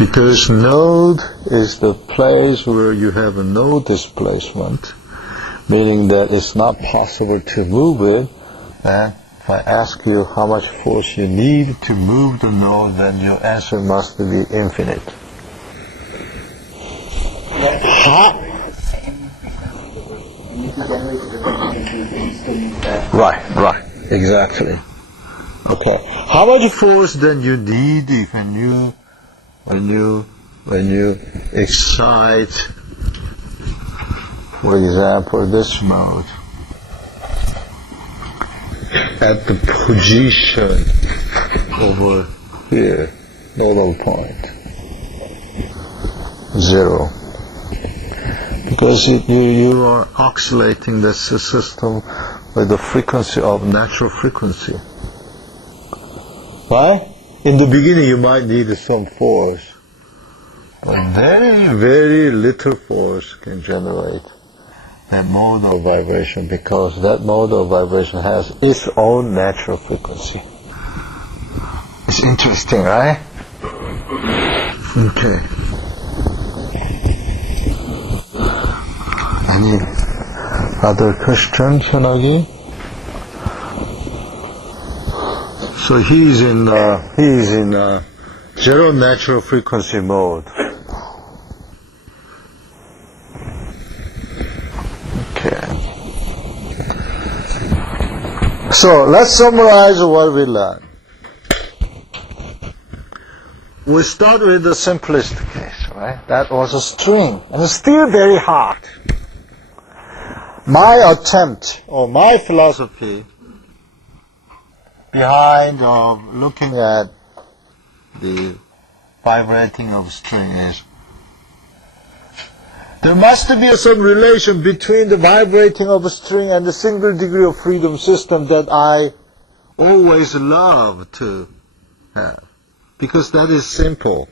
Because node is the place where you have a node displacement, meaning that it's not possible to move it. And if I ask you how much force you need to move the node, then your answer must be infinite. Right, exactly. Okay. How much force then you need when you excite, for example, this mode at the position over here, nodal point, 0. Because you are oscillating the system with the frequency of natural frequency. Right? In the beginning you might need some force, but very, very little force can generate that mode of vibration, because that mode of vibration has its own natural frequency. It's interesting, right? Okay. Any other questions, Hanagi? So he's in zero natural frequency mode. Okay. So let's summarize what we learned. We start with the simplest case, right? That was a string, and it's still very hard. My attempt, or my philosophy behind looking at the vibrating of string is there must be some relation between the vibrating of a string and the single degree of freedom system that I always love to have, because that is simple.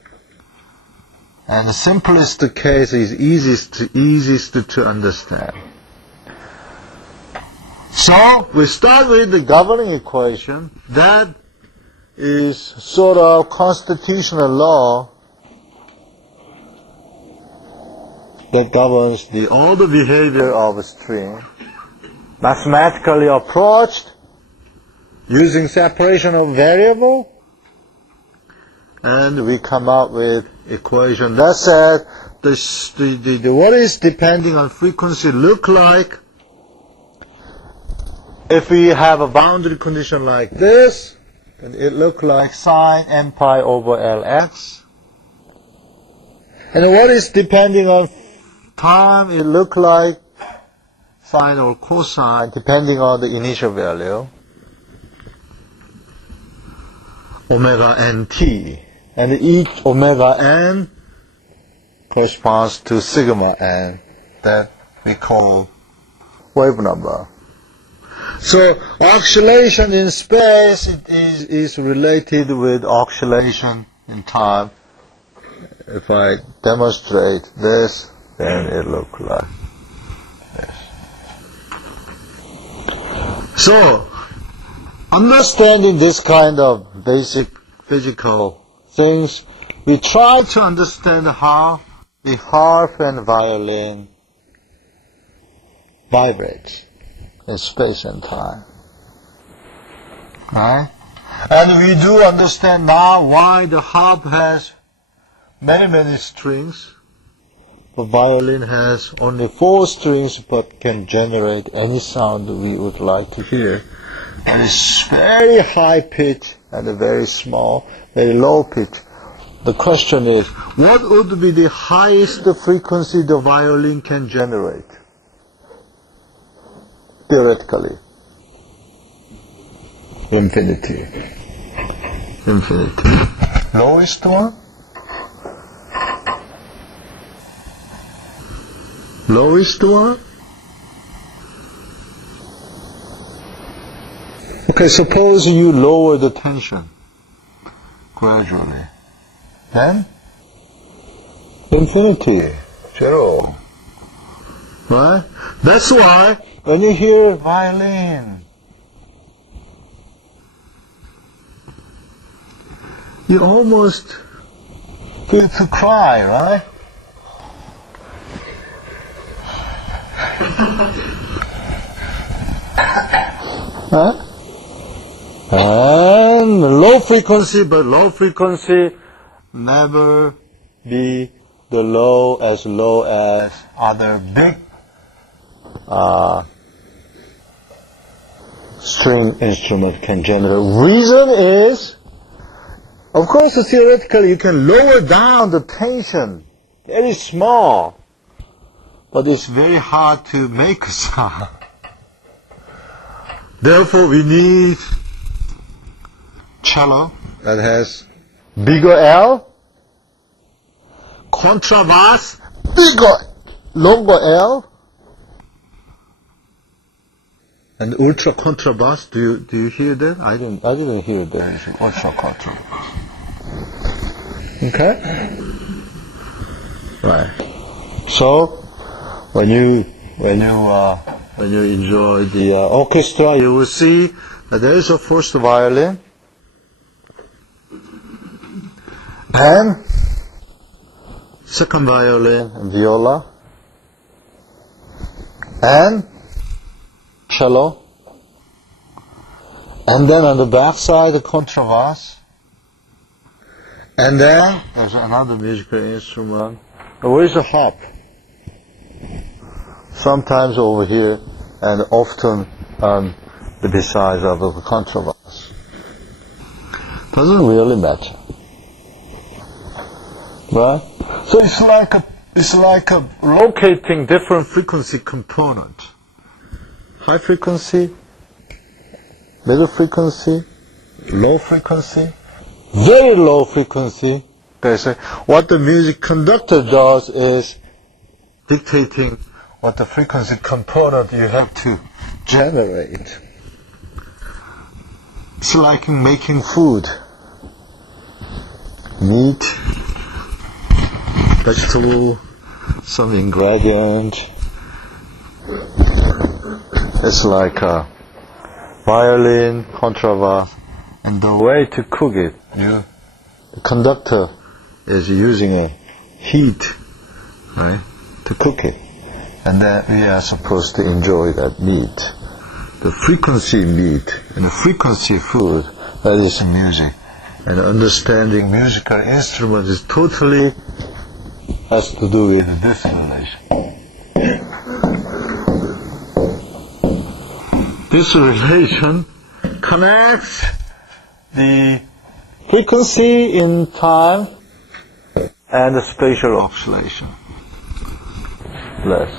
And the simplest case is easiest to understand. So we start with the governing equation. That is sort of constitutional law that governs all the behavior of a string, mathematically approached using separation of variable, and we come up with equation that says what is depending on frequency look like. If we have a boundary condition like this, then it looks like sine n pi over Lx. And what is depending on time, it looks like sine or cosine, depending on the initial value, omega nt. And each omega n corresponds to sigma n that we call wave number. So oscillation in space is related with oscillation in time. If I demonstrate this, then it looks like this. So, understanding this kind of basic physical things, we try to understand how the harp and violin vibrates in space and time. Right? And we do understand now why the harp has many strings, but violin has only 4 strings but can generate any sound we would like to hear. And it's very high pitch and very small, very low pitch. The question is, what would be the highest frequency the violin can generate? Theoretically. Infinity. Lowest one? Lowest one? Okay, suppose you lower the tension gradually. Then? Infinity. 0. Right? That's why when you hear violin, you almost good to cry, right? Huh? And low frequency, but low frequency never be the low as other big string instrument can generate. Reason is, of course, theoretically you can lower down the tension very small, but it's very hard to make a sound. Therefore, we need cello that has bigger L, contrabass, longer L, and ultra contrabass. Do you hear that? I didn't hear that. Ultra contrabass. Okay. Right. So when you enjoy the orchestra, you will see that there is a first violin and second violin and viola and cello, and then on the back side the contrabass, and then there's another musical instrument. Where is the harp? Sometimes over here, and often on the beside of the contrabass. Doesn't really matter, right? So it's like a locating different frequency component. High frequency, middle frequency, low frequency, very low frequency. Okay, so what the music conductor does is dictating what the frequency component you have to generate. It's like making food. Meat, vegetable, some ingredient. It's like a violin, contrabass, and the way to cook it, the conductor is using a heat, right, to cook it. And then we are supposed to enjoy that meat. The frequency meat and the frequency food, that is music. And understanding musical instruments is totally has to do with this relation. This relation connects the frequency in time and the spatial oscillation. Less.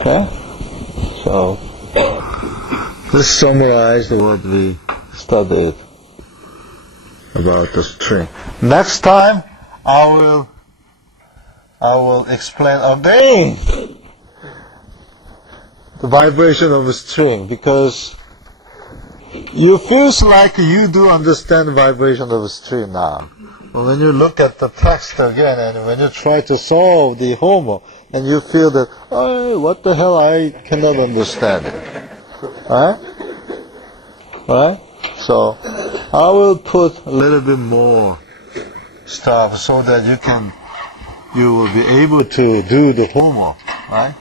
Okay? So, let's summarize what we studied about the string. Next time, I will explain again the vibration of a string, because you feel like you do understand the vibration of a string now. But when you look at the text again, and when you try to solve the homework, and you feel that, oh, what the hell, I cannot understand it. Right? Right? So, I will put a little bit more stuff so that you will be able to do the homework. Right?